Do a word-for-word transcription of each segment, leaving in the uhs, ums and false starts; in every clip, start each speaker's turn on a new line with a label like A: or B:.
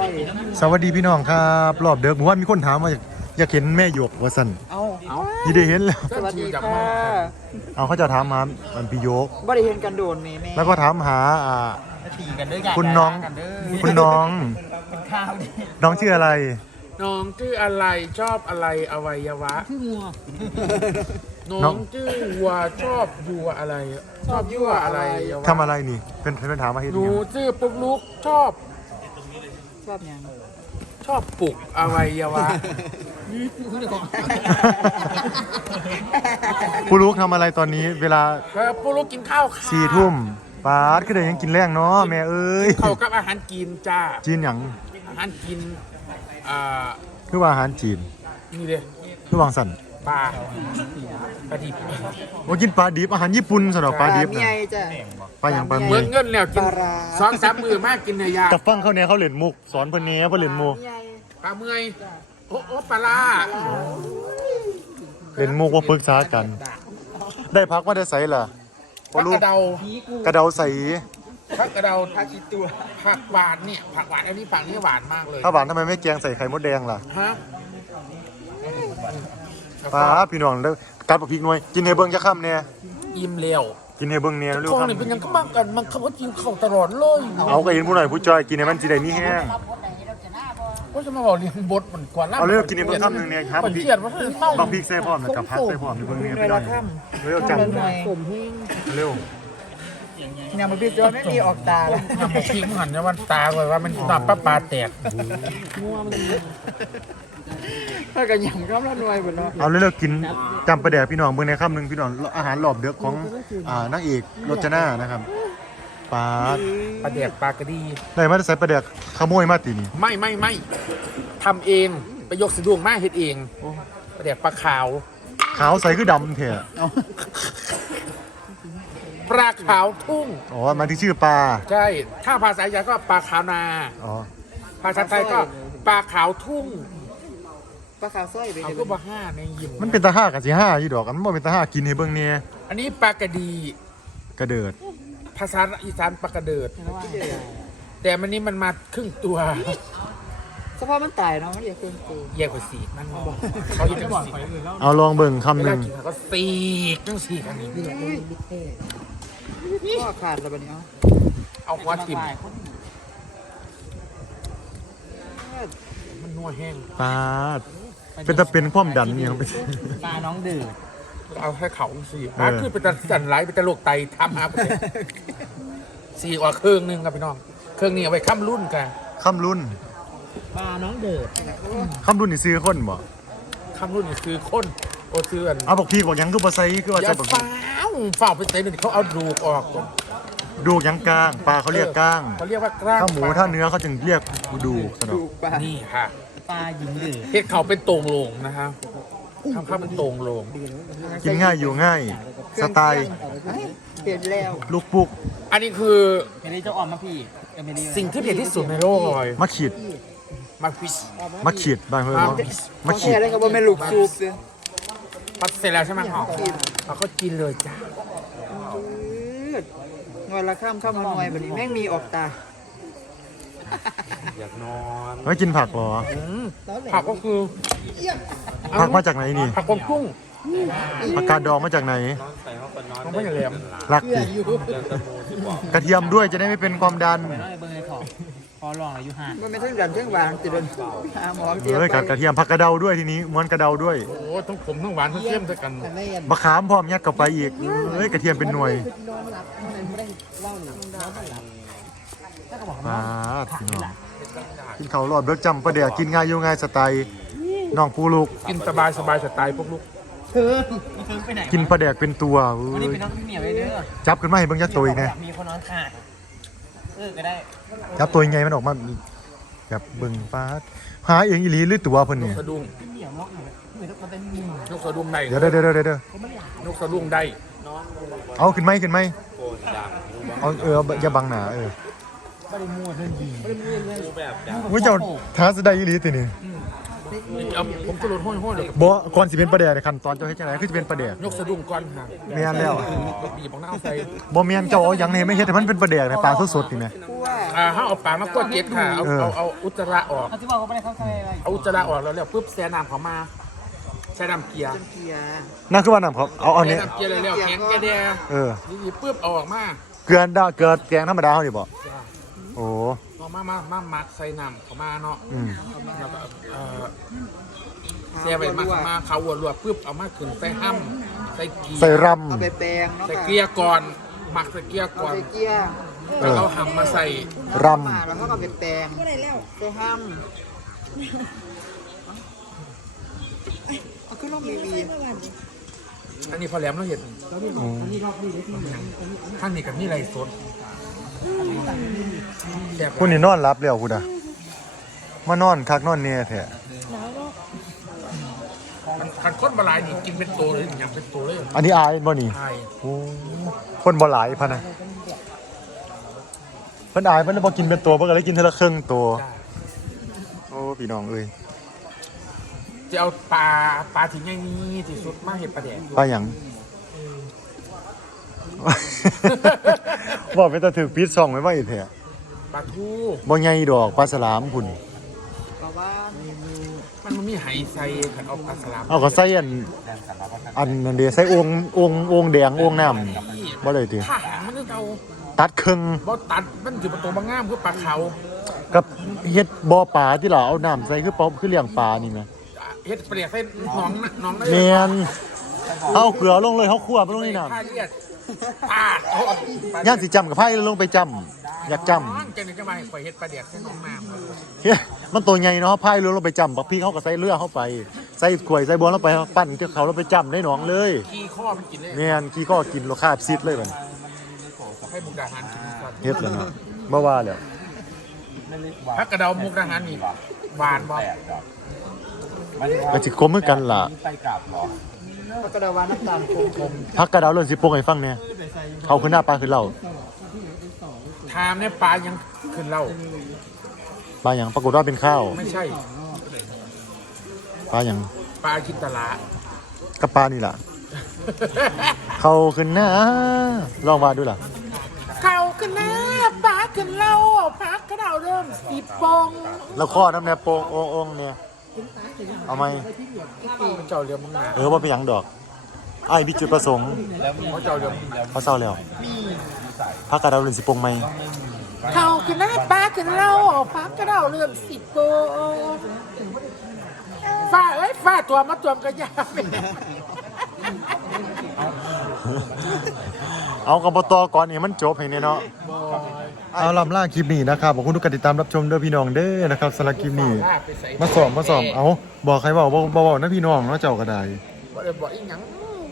A: สวัสดีพี่น้องครับรอบเดิมเมื่อวานมีคนถามว่าอยากเห็นแม่หยกว่าสั่น
B: เอาเอา
A: ยี่ได้เห็นแล้ว
B: สวัสดีค่ะ
A: เอาเขาจะถามหามันพี่ยก
B: บ่ได้เห็นกันโดนแม่แม่
A: แล้วก็ถามหาอ่า
B: ตีกันด้วยกัน
A: คุณน้อง
B: กันเด้อ
A: คุณน้อง
B: เป็นข้าวดิ
A: น้องชื่ออะไร
C: น้องชื่ออะไรชอบอะไรอวัยวะ
B: คืองัว
C: น้องชื่อวัวชอบยัวอะไร ชอบยั่วอะไรอวัยวะ
A: ทำอะไรนี่ เป็นเป็นถามมาเห็น
C: หนู
A: ยัง
C: ชื่อปุ๊กลุกชอบ
B: ชอบยัง
C: ชอบปลุกอวัยวะ
A: ผู้ลูกทำอะไรตอนนี้ เวลา
C: แล้วปุ๊กลุกกินข้าวค่ะ
A: สี่ทุ่มปาดคือได้ยังกินแรงเนาะแม่เอ้ย
C: เขากับอาหารกินจ้า
A: จีนหยัง
C: อาหารกินอ่า
A: คือว่าอาหารจีน
C: นี่เลย
A: คือวางสั่น
C: ปลาปลาดิบ
A: ว่ากินปลาดิบอาหารญี่ปุ่นสำหรับปลาดิบ
B: เมี
A: นะ
B: ยจ้ะ
A: ปลาอย่างปลา
C: เห
A: เม
C: มือน
A: ย
C: เงินแล้วกิน
B: ปลาร้า
C: สองสามมือมากกินเนื้อยาก
A: กับฟังเขาเนี่ยเขาเล่นมุกสอนเพิ่นเนี้เพิ่นเล่นมุก
B: เมีย
C: ปลาเมื่อยโอ้โอ้ปลาลา
A: เล่นมุกว่าปรึกษากัน ได้พักว่าได้ใส่ล่ะ
C: ผักกระเดาก
A: ระเดาใส่
C: ผักกระเดา
B: ผักอีตัว
C: ผักหวานเนี่ยผักหวานอันนี้ผักนี่หวานมากเลย
A: ถ้าหวานทำไมไม่แกงใส่ไข่มดแดงล่ะ
C: ฮะ
A: ป้าพี่น้องแล้วกัดปลาพริกหน่อยกินให้เบิ่งจะค่ำเนี่ย
C: อิ่มเร็ว
A: กินให้เบิ่งเนี่ยเร็ว
C: ช่วง
A: ค่
C: นี้เป็นยังก็มากกันมันเขาก็กินข้าวตลอดเลย
A: ำเอาก็เห็นผู้หน่อยผู้จอยกินให้มันสิได้มีแห้ง
C: ก็จะมาบอกเรียนบทเหมือนกว่าล่ำ
A: เอาเร็วกินให้เบิ่งค่ำหนึงเนี่ยครับ
C: มันเครียดว่าเศร้า
A: บางพริกใส่พร้อมแล้วกับผักใส่พร้อมให้เบิ่งเนี่ยพี่น้องเร็วจัง
B: หน่อย
A: เร็ว
B: เนี่ยมันพี่จอยไม่มีออกตาแล้ว
C: ทำมาพิงหันในวันตาเลยว่ามันตับป้าปลาแตก
B: ถ้ากันยำก็ละหน่วยหมดเนาะ
A: เอาเร็วๆกินจำประแดกพี่น้องเบิ่งในค่ำหนึงพี่น้องอาหารหลอบเดือกของอ่านางเอกรจนานะครับปาด
C: ปลาแดกปลากระดี
A: ได้มาใส่ประแดกขโมยมาตินี่
C: ไม่ไม่ไม่ทำเองไปยกสะดวกมาเฮ็ดเองปลาแดกปลาขาว
A: ขาวใส่คือดำแท้
C: ปลาขาวทุ่ง
A: อ๋อหมายถึงชื่อปลา
C: ใช่ถ้าภาษาอีสานก็ปลาขาวนา
A: อ๋อ
C: ภาษาไทยก็ปลาขาวทุ่ง
B: ปลาขาวสร้อยไป
C: เอา
B: เลย
C: ก็บ่ห้าในยิม
A: มันเป็นตาห้ากับสิห้าอยู่ดอกอันมันบ่เป็นตาห้ากินให้เบิ่งเนี่ย
C: อันนี้ปลากระดี
A: กระเดิด
C: ภาษาอีสานปลากระเดิด แต่มันนี้มันมาครึ่งตัว
B: เฉพาะมันตายเนาะมันเรียกเครื่องกู
C: แย่กว่าสีมันเขาอยู่จังสี
A: เอาลองเบิ่งคำ
C: เว
A: ห
C: ลา
A: นึ่ง
C: กินเขาก็สีกจังสีกันนี่
B: ก็ขาดแล้วบัดนี้เอา
C: เอาหัวทิ่มมันนัวแห้ง
A: ปาดเป็นตะเป็นความดันเนี่ยไป
B: ปลาน้องดื้อ
C: เอาให้เขาสี
A: เออ
C: ร้านคือเป็นตะสันไหลเป็นตะโลกไตทำหาเปอร์เซ็นต์สีกว่าเครื่องหนึงครับพี่น้องเครื่องนี้เอาไว้ค้ำรุ่นกัน
A: คำรุ่น
B: ปลาน้องเดือด
A: คำรุ่นนี่ซื้อคนบ่
C: ค้ำรุ่นนี่คือคนโอเชื่อน
A: เอาบอกพี่บอกหยังคือบ่ใส่คือว่า
C: อย่า
A: ใส่บอก
C: ฟ้าวฟ้าวไปเต้นนี่เขาเอาดูกออก
A: ดูกหยังกลางปลาเขาเรียกกลาง
C: เขาเรียกว่ากล้าง
A: ถ้าหมูถ้าเนื้อเขาจึงเรียกดูกสนอ
B: ถูกปลา
C: นี่ค่ะ
B: ปลาหญิงดื้อ
C: เห็ดเขาเป็นโตรงโลงนะคะทำข้าวเป็นโตรงโลง
A: กินง่ายอยู่ง่าย สไตล์
B: เปลี่ยนแล้ว
A: ลูกปุก
C: อันนี้คือ
B: เมลี่จะอ่อนมาพี่เมลี่
C: สิ่งที่เผ็ดที่สุดในโลกเลย
A: มะขีด
C: มาฟิช
A: มะขีดบ้านเพื่อน
C: ครับ
A: ว่า
B: มา
A: มะ
B: เขี
A: ขี
B: ย
A: ด
B: นอะไรก็บ่แม่นลูกซูปเลย
C: พัดเสร็จแล้วใช่ไหมอ๋อเราก็กินเลยจ้ะ
B: หน่วยละข้ามข้ามมาหน่วยบัดนี้แม่งมีออกตา
C: อยากนอน
A: ไม่กินผักเหรอ
C: ผักก็คือ
A: ผักมาจากไหนนี่
C: ผักกวางตุ้ง
A: ผักกาดดองมาจากไหน
C: มันไม่ใช่แหลม
A: รักดิกระเทียมด้วยจะได้ไม่เป็นความดัน
B: เบอร์ขอพอลองอายุห้ามันไม่ทั้งดันทั้งหวานติดโดนหาหมอเดียว
A: เอ้ยกัดกระเทียมผักกระเดาด้วยทีนี้ม้วนกระเดาด้วย
C: โอ้ทั้งขมทั้งหวานทั้งเค็มด้วยกัน
A: มะขามพร้อมยัดเข้าไปอีกเอ้ยกระเทียมเป็นหน่วยปาดพี่น้องกินเขาวรอดเบิกจำประเดี๋ยวกินง่ายอยู่ง่ายสไตล์น้องปูลูก
C: กินสบายสบายสไตล์พวกลูก
B: เธอเธอไปไหน
A: กินปลาแดกเป็นตัวเว้
B: วันนี้
A: ย
B: ไปน้องพี่เหมียวเลยเด้อ
A: จับขึ้นมาให้เบิ่งยัดตัวอีกนะ
B: มีคนนอนขาดเออก็ได้
A: จับตัวยังไงมันออกมาแบบเบิ่งปาดหาเองอีหลีหรือตัวเพิ่น
C: น
A: นี่
C: กสะดุ้ง
B: เหมียวนกหนูเหมือนมันเป็นหมู
C: นกสะดุ้งได้
A: เดี๋ยวเดี๋ยวเดี๋ยวเดี๋ยวเดี๋ยวน
C: กสะดุ้งได้
A: เอาขึ้นไหมขึ้นไหมเอาเอออย่าบังหนาเออ
B: ไม่ได้มั่วเรื่องดีไม่ได้มั่วเรื่องแบบ
A: อุ้ยเจ้าท้าสะได้อีหลีตินี่
B: เ
C: เอาผมจะลดห้อยห้อยเลย
A: บ่ก่อนสิเป็นประแดกในขั้นตอนเจ้าเฮ็ดจังไดคือสิเป็นประแดก
C: ยกสะดุ้งก่อนค่ะ
A: แม่นแล้ว
C: บีบของน้าใส่
A: บ่แม่นเจ้าเอาหยังนี่ไม่เฮ็ดให้มันเป็นประแดกในปลาสดๆนี่แหม
B: ผู้ว่า
C: อ่าถ้าเอาปลามากวดเจ็ดค่ะเอา
A: เออ
C: เอาเอาอุจจาระออก
D: เขาจะบอกว่าไม่ได้เข้าใจอะไร
C: เอาอุจจาระออกแล้วแล้วปุ๊บแช่น้ำเขามาแช่น้ำเกียร์
B: เกียร์
A: นั่นคือว่าน้ำครับเอาเอา
C: แช่
A: นี้
C: น้ำเกียร์เลยแล้วแข็งแกระเดีย
A: เออ
C: นี่ปุ๊บเอาออกมา
A: เกลือดาเกลือแกงธรรมดาเฮานี่บ่โอ้
C: เอามามามามักใส่น้ำเขามาเนาะ
A: อืม
C: แล้วก็เอ่อแช่ไปมาเขามาเขาวัวรัวปุ๊บเอามาขึ้นใส่ห้ำใส่เกีย
A: ใส่
C: ร์
A: รำ
B: เอาไปแปลงเนาะ
C: ใส่
B: ค่ะ
C: เกียร์ก่อนหมักใส่เกียร์
B: เอา
C: ก่อน
B: ไปเกียร์
A: เอ
C: แล้ว
A: อ
C: เอาหำมาใส่
A: ร
B: มาแล้วก็เอาไปแปลงไปห้ามเอาขึ้นลงบีบี
C: อันนี้พอแหลมเราเห็น
A: ำโอ้
C: ข้างนี้กับนี่ไรสดแซ่บ
A: คุณนี่นอนรับแล้วคุณอ่ะมานอนคักนอนเนี่ยแท้
C: มันขันข้นบะหลายนี่กินเป็นตัวเลยอย่างเป็นตัวเลย
A: อันนี้อายบ่นี่
C: ใช่
A: โอ้คนบ่หลายพะนะเพิ่นอายเพิ่นเลยบ่กินเป็นตัวเพิ่นก็เลยกินเทอละครึ่งตัว
C: จ้า
A: โอ้พี่น้องเอ้ย
C: จะเอาปลาปลาที่ง่ายนี้ที่สุดมาเห็ดปลาแดด
A: ปลาหยัง ว่าเป็นตาถือปิดซ่องไว้ว่าอีแท้
C: ปลาทู
A: บ่ใหญ่ดอกปลาสลามพุ่น
B: เพราะว่า
C: มันมันมีไหใส่ขันเอาปลาสลับ
A: เอาก็ใส่อันอันนั่นเด้ใส่องค์องค์องค์แดงองค์น้ำบ่ได้ติ
C: ถ้าหางมันเอา
A: ตัดครึ่ง
C: บ่ตัดมันอยู่ประตูบางงามคือปลาเขา
A: กับเฮ็ดบ่อปลาที่ล่ะเอาน้ำใส่คือปอคือเลี้ยงปลานี่แหม
C: เฮ็ดเปรียกใส่หนองน่ะหนองได้
A: แม่นเอาเกลือลงเลยเฮาคั่วไปลงในน้ำ
C: ผ้าเลียดปลาโอ้
A: ย่านสิจำกับไผลงไปจำอยากจำ
C: น้องจะนี่จะมาให้ข่อยเฮ็ดปลาแดดใส่หนองน้ำ
A: เฮ้ยมันตัวใหญ่เนาะพายเรือลงไปจำบักพี่เขาก็ใส่เรือเข้าไป ใส่ขวยใส่บอลลงไปปั้นที่เขาเราไปจำได้หนองเลย
C: ขี้ข้อมันกินเลย
A: แม่นขี้ข้อกินโลคาบซิดเลยมัน
C: ให้มุกดาหารกินก่อน
A: เฮ็ดแล้วเนาะบ่ว่าแล้ว
C: พักกระเดามุกดาหารนี่หวานบ่
A: ก็สิคมเหมือนกันล่ะ
B: ปากกระดาวาน้ำตาลคม
A: พักกระดาวเรื่องสิโปงให้ฟังเนี่ยเขาขึ้นหน้าปลาขึ้นเหล่า
C: ทามเนี่ยปลายังขึ้นเหล่า
A: ปลาหยังปรากฏว่าเป็นข้าว
C: ไม่ใช่
A: ปลาหยัง
C: ปลาคิดตลา
A: กับปลานี่ล่ะ เขาขึ้นหน้าลองว่าดูล่ะ
C: เขาขึ้นหน้าปลาขึ้นเหล่าพักกระเดาเริ่มสีปอง
A: แล้วข้อน้ำแนวโปงโองๆเนี่ยเอาไหม
C: เจ้าเรือมึงนา
A: เออว่าเป็นหยังดอกไอ้ายมีจุดประสงค์
C: เขาเจ้าเรือมึงนา
A: เขาเศร้าแล้วพักกระดาวเรื่องสิโปงไหม
C: เขาขึ้นหน้าปลาขึ้นเหล่าพักกระเดาเริ่มสีปองฝ้าเอ้ยฝ้าตัวมาตัวมกระยาไป
A: เอากับบตอก่อนนี่มันจบให้เนี่ยเนาะเอาลำล่าคลิปนี้นะครับขอบคุณทุกการติดตามรับชมเด้อพี่น้องเด้อนะครับสำหรับคลิปนี้มาสอบมาสอบเอาบอกใครบอกบอกบอกนะพี่น้องเนาะเจ้าก็ได้
C: บ่ได้บอกอีหยัง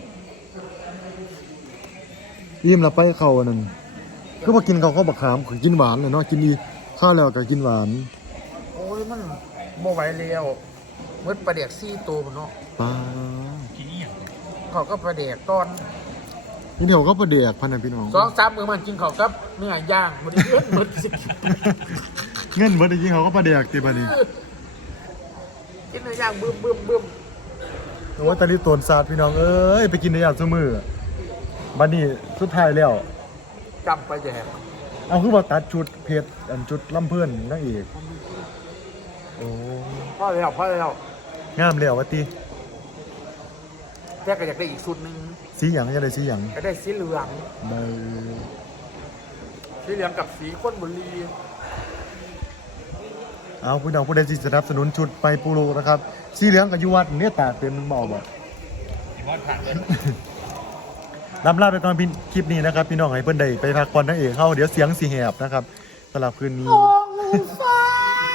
A: อิ่มละไปเขาอันนั้นก็มากินเขาเขาบักขามกินหวานเลยเนาะกินดีข้าวแล้วก็กินหวาน
C: โอ้ยมันบ่ไหวแล้วเมื่อปลาเด็กซี่ตัวพุ่นเนาะ
A: ปลา
C: เขาก็ปลาเด็กตอน
A: นี่เดี๋ยวก็ประเดียกพันนะพี่น้อง
C: สองสามมือมันกินเขากับเนื้อย่างมันเลือดมันสิ
A: เงินเบิดจริงเขาก็ประเดียกตีบัดนี้
C: กินเนื้อย่างบึ้มบึ้มบึ้ม
A: โอ้ยตอนนี้ตนศาสตร์พี่น้องเอ้ยไปกินในอย่างซุมือบัดนี้สุดท้ายแล้ว
C: จำไปจะแหก
A: เอาคือว่าตัดชุดเพชรอันชุดลำเพื่อนนางเอกโอ้
C: พ่อแล้วพ่อแล้ว
A: งามแล้ววะตี
C: แค่ก็อยากได้อีกชุดหนึ่ง
A: สีหยังจะได้สีหยัง
C: ก็ได้สีเหลือง
A: เบอ
C: สีเหลืองกับสีข้นบุรี
A: เอาพี่น้องผู้ใดที่สนับสนุนชุดไปปูโรนะครับสีเหลืองกับยุวัดเนี่ยตากเป็นมันเมาบ่
C: วอดผ่านเลย
A: ลำลาไปก่อนพี่คลิปนี้นะครับ พี่น้องให้เพิ่นได้ไปพักผ่อนนางเอกเข้าเดี๋ยวเสียงสีแหบนะครับสำหรับคืนนี้
C: ฟ้า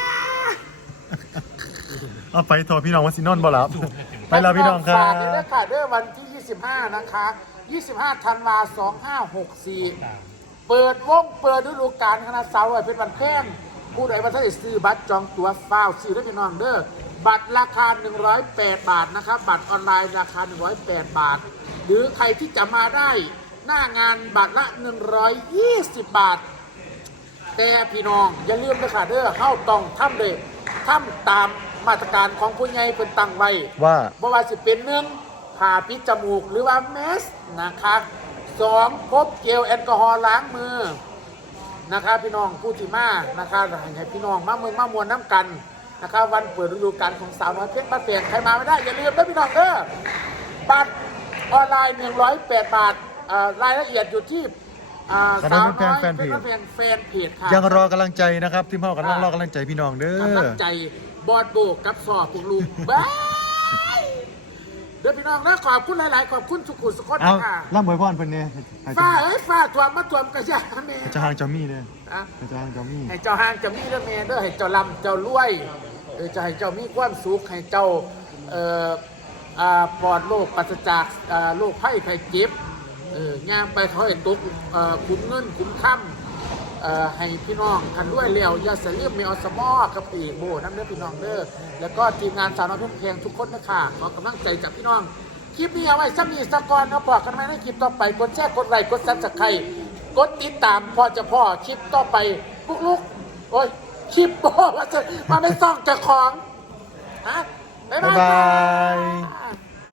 A: เอาไปโทรพี่น้องว่าสินอนบ่หลับไปแล้วพี่น้องครั
C: ฝากด้วย
A: บ
C: นะคะด้วยวันที่ยี่สิบห้านะคะยี่สิบห้าธันวาสองห้าหกสี่เปิดวงเปิดฤดูกาลคณะเสาร์เป็นวันแพงผู้ใดมาซื้อซื้อบัตรจองตั๋วฟ้าวซื้อได้พี่น้องเด้อบัตรราคาหนึ่งร้อยแปดบาทนะครับบัตรออนไลน์ราคาหนึ่งร้อยแปดบาท หรือใครที่จะมาได้หน้างานบัตรละหนึ่งร้อยยี่สิบบาท แต่พี่น้องอย่าลืมนะคะเด้อเข้าต้องทำเลยทำตามมาตรการของผู้ใหญ่เป็นตั้งไว้
A: ว่า
C: บ่ว่าสิเป็นหนึ่งผ่าปิดจมูกหรือว่าแมสนะคะสองพบเจลแอลกอฮอล์ล้างมือนะคะพี่น้องผู้ที่มานะคะให้พี่น้องมาเมืองมามวลน้ำกันนะคะวันเปิดฤดูกาลของสาวน้อยเพชรบ้านแพงใครมาไม่ได้อย่าลืมนะพี่น้องเด้อบัตรออนไลน์หนึ่งร้อยแปดบาทอ่ารายละเอียดอยู่ที่อ่า
A: สาว
C: สาว
A: น้
C: น้
A: อ
C: อย ย
A: แฟนเพจ
C: เพชรบ้านแพงแฟนเพจค่ะ
A: ยังรอกำลังใจนะครับทีมเฮากำลังรอกำลังใจพี่น้องเด้
C: กำลั
A: อง
C: ใจบอดโบกกับสอบพวกลูกบ้ายเดี๋ยวพี่น้องนะขอบคุณหลาย ๆ ขอบคุณสุขุมสุขคน
A: เอา
C: นะคะ
A: ล่ำบวยพรเพิ่นเนี่ยให้
C: ฝ้าเอ้ยฝ้าถ่วมมาถ่วมกระยาเม
A: ให้เจ้าหางเจ้ามีเนี่ย
C: อ่ะ
A: ให้เจ้าหางเจ้ามี
C: ให้เจ้าห้างเจ้ามีเด้อเมเด้อให้เจ้าลำเจ้ารวยเออจะให้เจ้ามีความสุขให้เจ้าเอ่ออ่าปลอดโรคปราศจากอ่าโรคไข้ไข้เจ็บเออย่างไปเขาให้ตกเอ่อคุ้มเงินคุ้มค่ำเอ่อให้พี่น้องทันด้วยเลี้ยวอย่าเสียเลี่ยมเมอสมอกับปีกโบน้ำเด้อพี่น้องเด้อแล้วก็ทีมงานสาวน้อยเพื่อนเพลงทุกคนนะคะขอกำลังใจจากพี่น้องคลิปนี้เอาไว้ซ้ำนี้สกอนเนาะบอกกันไหมในคลิปต่อไปกดแชร์กดไลค์กดซับสไครต์กดติดตามพอจะพ่อคลิปต่อไปปุ๊กลุกโอ้ยคลิปโบว่าจะมาไม่ซ่องเจะของฮะบ๊าย
A: บ๊าย
C: บา
A: บาย ย